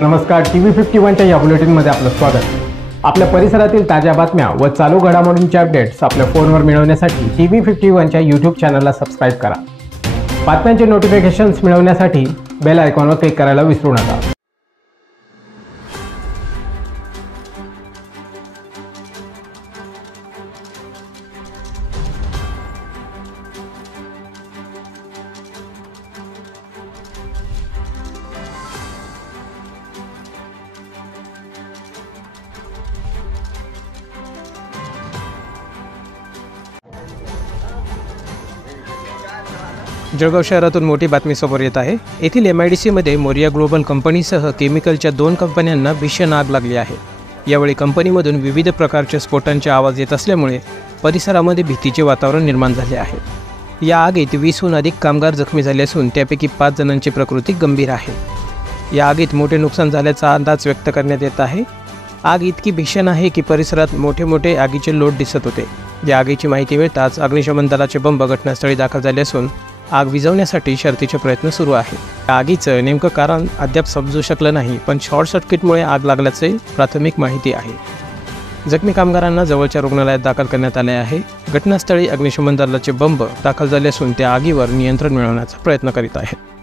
नमस्कार, TV51च्या या बुलेटिनमध्ये आपलं स्वागत। आपल्या परिसरातील ताज्या बातम्या व चालू घडामोडींचे अपडेट्स आपल्या फोनवर मिळवण्यासाठी TV51च्या YouTube चॅनलला सबस्क्राइब करा। बातम्यांचे नोटिफिकेशन्स मिळवण्यासाठी बेल आयकॉनवर क्लिक करायला विसरू नका। जळगाव शहरातून मोठी बातमी समोर येत आहे। येथील MIDC मध्ये मोरिया ग्लोबल कंपनीसह केमिकलच्या 2 कंपन्यांना भीषण आग लागली आहे। यावेळी कंपनीमधून विविध प्रकारचे स्फोटांचे आवाज येत असल्यामुळे परिसरामध्ये भीतीचे वातावरण निर्माण झाले आहे। या आगीत 20हून अधिक कामगार जखमी झाले असून त्यापैकी 5 जणांची प्रकृती गंभीर आहे। या आगीत मोठे नुकसान झाल्याचा अंदाज व्यक्त करण्यात येत आहे। आग इतकी भीषण आहे की परिसरात मोठे आगीचे लोट दिसत होते। या आगीची माहिती मिळताच अग्निशमन दलाचे बंब घटनास्थळी दाखल झाले असून आग विझवण्यासाठी शर्थीचे प्रयत्न सुरू आहे। आगीचं नेमकं कारण अद्याप समजू शकलं नाही, पण शॉर्ट सर्किटमुळे आग लागल्याचे प्राथमिक माहिती आहे। जखमी कामगारांना जवळच्या रुग्णालयात दाखल करण्यात आले आहे। घटनास्थळी अग्निशमन दलाचे बंब दाखल झाले असून त्या आगीवर नियंत्रण मिळवण्याचा प्रयत्न करीत आहेत।